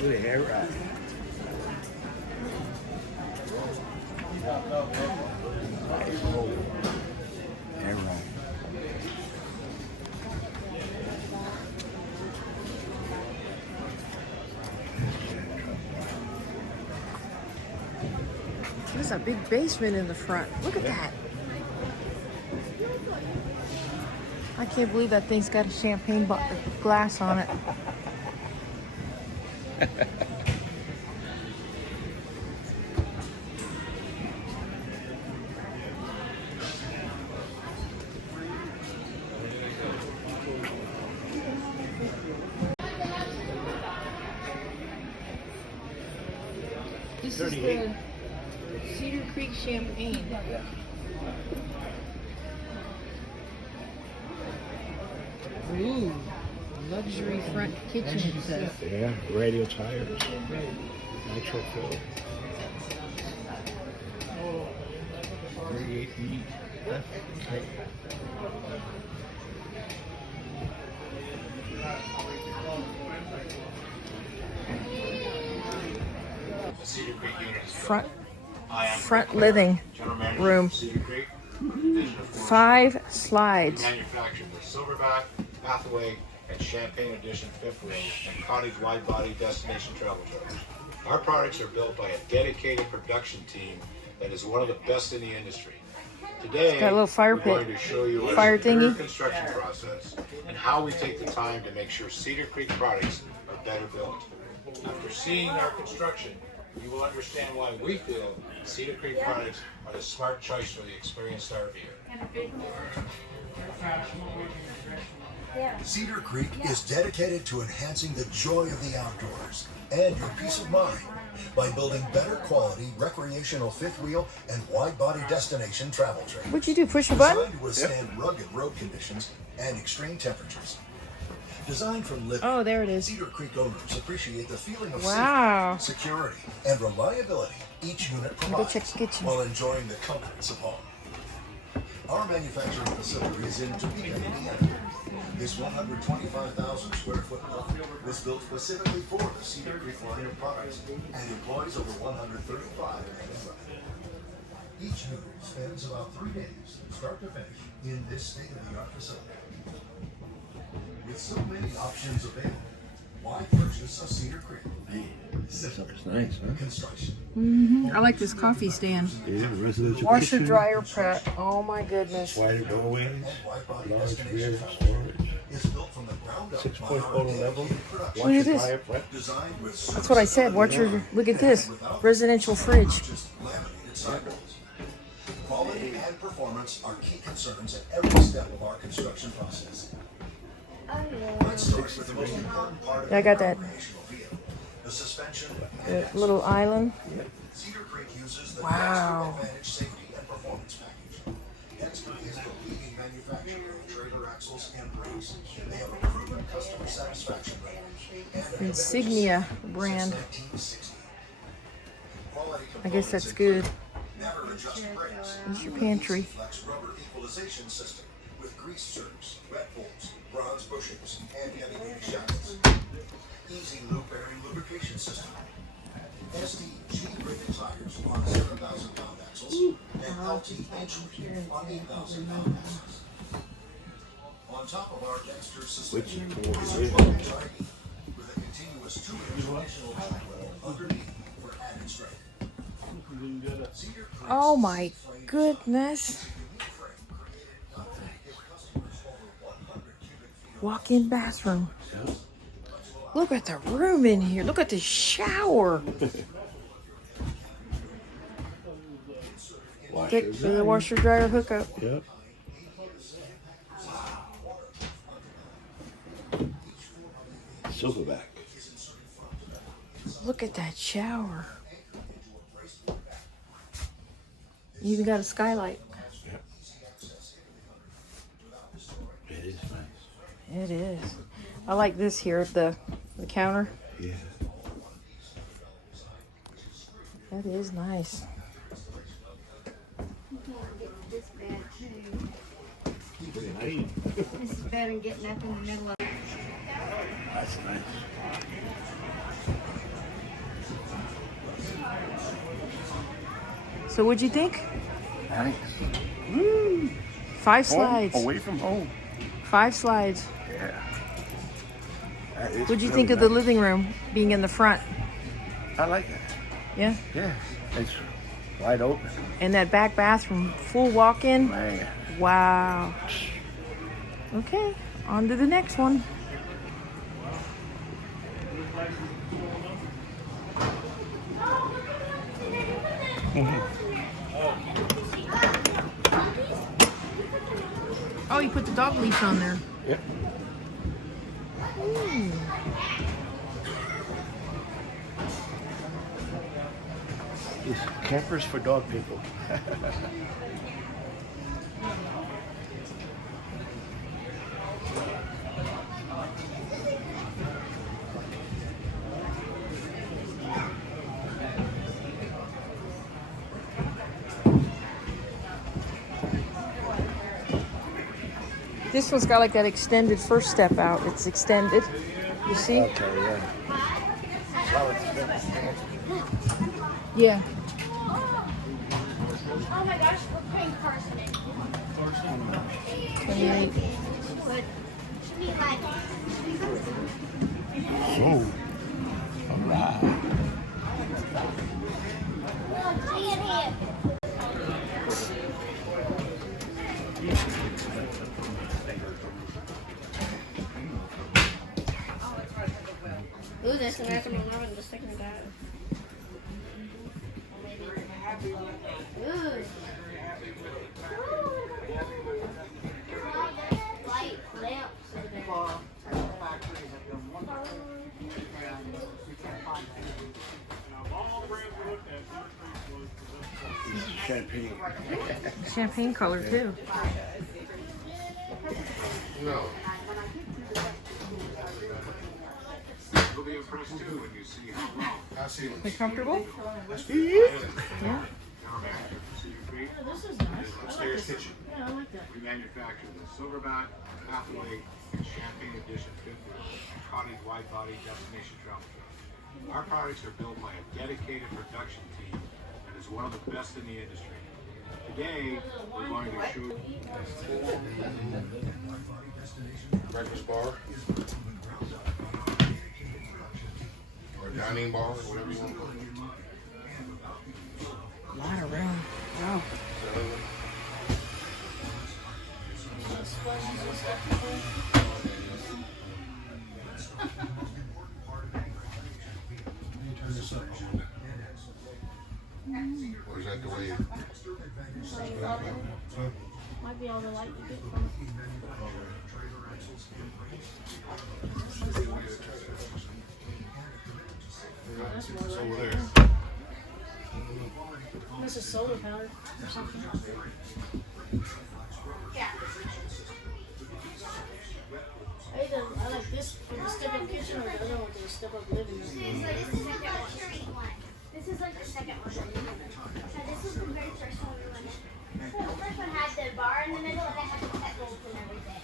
Look at hair right. Hair right. There's a big basement in the front. Look at that. I can't believe that thing's got a champagne glass on it. This is the Cedar Creek champagne. Yeah. Ooh, luxury front kitchen. Yeah, radial tires. Nitro fill. 38E. Front living room. 5 slides. Manufactured with Silverback, Hathaway, and Champagne Edition fifth wheel and cottage wide body destination travel trailers. Our products are built by a dedicated production team that is one of the best in the industry. Today, got a little fire we're pit. going to show you Fire our thingy. construction process and how we take the time to make sure Cedar Creek products are better built. After seeing our construction, you will understand why we feel Cedar Creek products are the smart choice for the experienced RVer. Cedar Creek is dedicated to enhancing the joy of the outdoors and your peace of mind by building better quality recreational fifth wheel and wide body destination travel trailers. What'd you do, push a button? Designed to withstand rugged road conditions and extreme temperatures. Designed from living, Oh, there it is. Cedar Creek owners appreciate the feeling of Wow. safety, security, and reliability each unit Go provides check the kitchen. while enjoying the comforts of home. Our manufacturing facility is in Topeka, Indiana. This 125,000 square foot lot was built specifically for the Cedar Creek line of products and employs over 135 men. Each unit spends about 3 days, start to finish, in this state-of-the-art facility. With so many options available, why purchase a Cedar Creek? It's nice, huh? Construction. I like this coffee stand. Yeah, residential Washer kitchen, dryer prep. Oh my goodness. wider doorways, And wide body large destination rear travel storage, is built from the ground up 6-point by our photo level, dedicated production. Look at washer this. dryer prep. Designed with That's what I said. Watch your, look at this. Residential fridge. just laminated sidewalls. Quality and performance are key concerns at every step of our construction process. Let's start with the most important part of Yeah, I got that. recreational vehicle, the suspension. The little island. Cedar Creek uses the Wow. Dexter Advantage safety and performance package. Dexter is the leading manufacturer of trailer axles and brakes. They have a proven customer satisfaction rating. Insignia brand. 1960. I guess that's good. Never adjust brakes. Here's your pantry. Flex rubber equalization system with grease zerks, wet bolts, bronze bushings, and heavy-duty shackles. Easy loop bearing lubrication system. SDG rated tires on 7,000 pound axles and LT Edgewood on 8,000 pound axles. On top of our Dexter suspension is a plug-in tire with a continuous 2-inch additional travel underneath for added strength. Cedar Creek's Oh my goodness. Walk-in bathroom. Look at the room in here. Look at the shower. The washer dryer hookup. Yep. Silverback. Look at that shower. You even got a skylight. Yep. It is nice. It is. I like this here at the counter. Yeah. That is nice. This bad too. This is better than getting up in the middle of. That's Nice. So what'd you think? Nice. 5 slides. Home, away from home. 5 slides. Yeah. That is What'd you really think of the nice. living room being in the front? I like it. Yeah. Yeah. It's wide open. And that back bathroom, full walk-in. Man. Wow. Okay, on to the next one. Oh, you put the dog leash on there. Yep. It's campers for dog people. This one's got like that extended first step out. It's extended. You see? Okay, yeah. Yeah. Oh my gosh, we're playing Carson. 28. Should be like. So, all right. Here. Ooh, this American Marvin just taking it out. Ooh. Light lamps. This is champagne. Champagne color too. No. You'll be impressed too when you see how well. I see. You comfortable? Yeah. This is nice. Upstairs kitchen. Yeah, I like that. We manufacture the Silverback, Hathaway, and Champagne Edition 50 cottage wide body destination travel truck. Our products are built by a dedicated production team that is one of the best in the industry. Today, we're going to show breakfast bar or dining bar, whatever you want to call it. A lot of room. Wow. Or is that the way? Might be all the light you get from it. It's over there. This is solar powered or something. I like this for the step-up kitchen or the other one with the step-up living room. This is like the second one. So this was the very first one we went in. So the first one had the bar in the middle and it had the pet bowls and everything.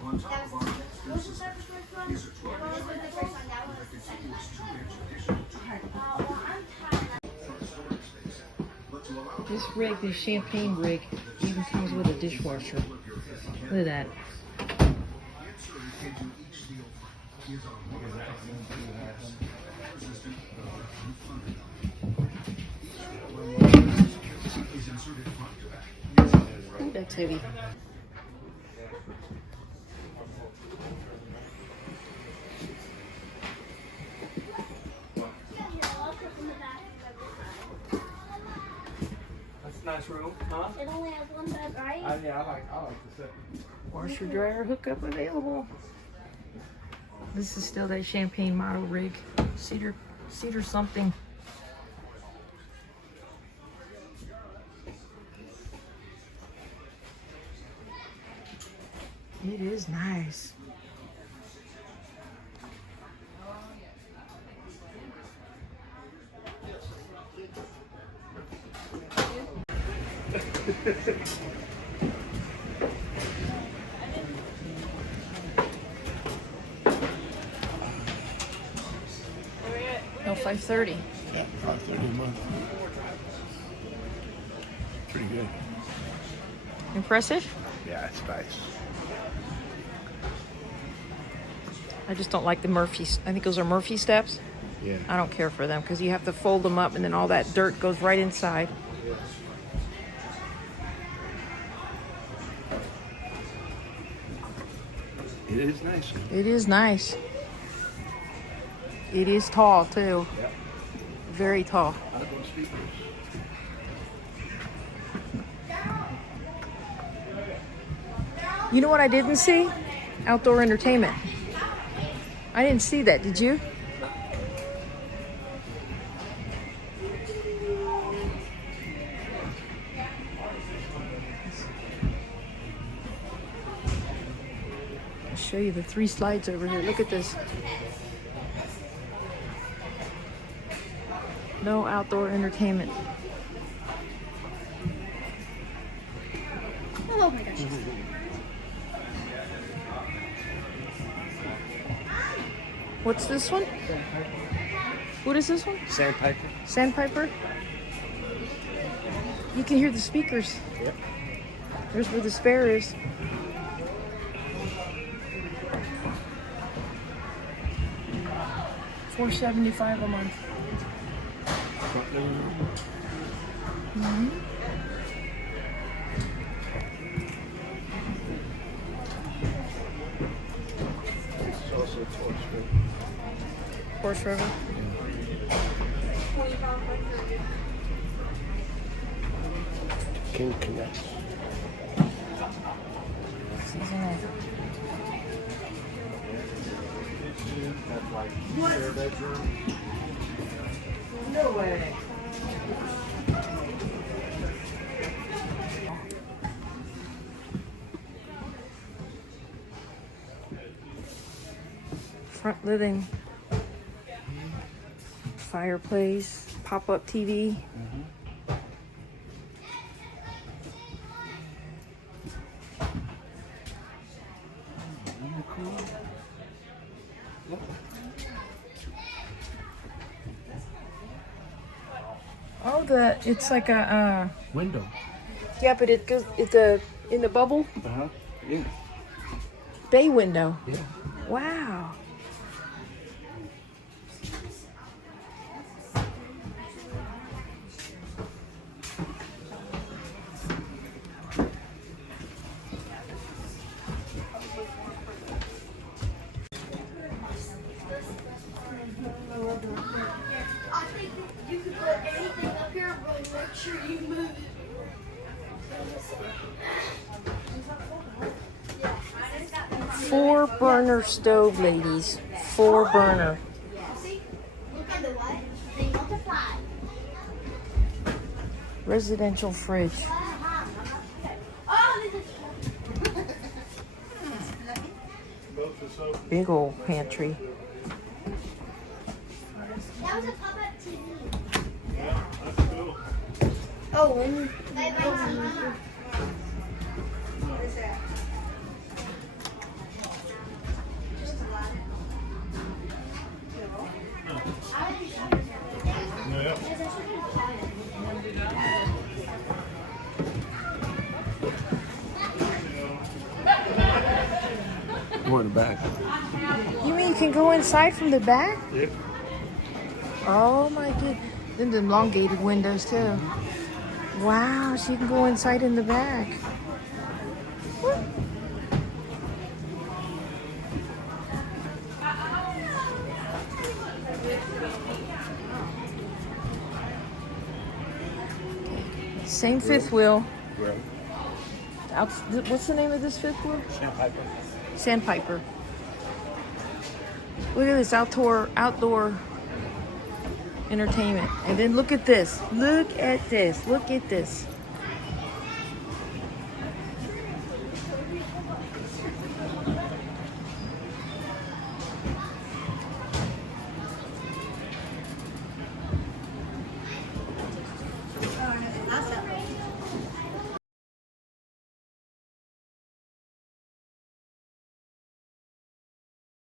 That was what was the first one? That one was the first one. That one was the second one. Well, I'm tired. This rig, this champagne rig, even comes with a dishwasher. Look at that. Ooh, that's heavy. That's a nice room, huh? It only has one bed, right? Yeah, I like the second. Washer dryer hookup available. This is still that champagne model rig. Cedar something. It is nice. No, 530. Yeah, $530 a month. Pretty good. Impressive? Yeah, it's nice. I just don't like the Murphy's. I think those are Murphy steps. Yeah. I don't care for them because you have to fold them up and then all that dirt goes right inside. It is nice. It is nice. It is tall too. Yeah. Very tall. Outdoor speakers. You know what I didn't see? Outdoor entertainment. I didn't see that. Did you? I'll show you the 3 slides over here. Look at this. No outdoor entertainment. Oh my gosh. What's this one? What is this one? Sandpiper. Sandpiper? You can hear the speakers. Yep. There's where the spare is. $475 a month. It's also Horse River. King Connects. Seasonal. That's like spare bedroom. No way. Front living. Fireplace. Pop-up TV. Oh, it's like a Window. yeah, but it goes in the bubble Uh-huh. Yeah. bay window. Yeah. Wow. I think you could put anything up here, but make sure you move it. 4-burner stove, ladies. 4-burner. See? Look at the what? They multiply. Residential fridge. Oh, this is Big old pantry. that was a pop-up TV. Oh, and Bye-bye. More in the back. You mean you can go inside from the back? Yep. Oh my god. Then the elongated windows too. Wow, so you can go inside in the back. Woo. Same fifth wheel. Right. What's the name of this fifth wheel? Sandpiper. Sandpiper. Look at this outdoor entertainment. And then look at this. Look at this. Look at this.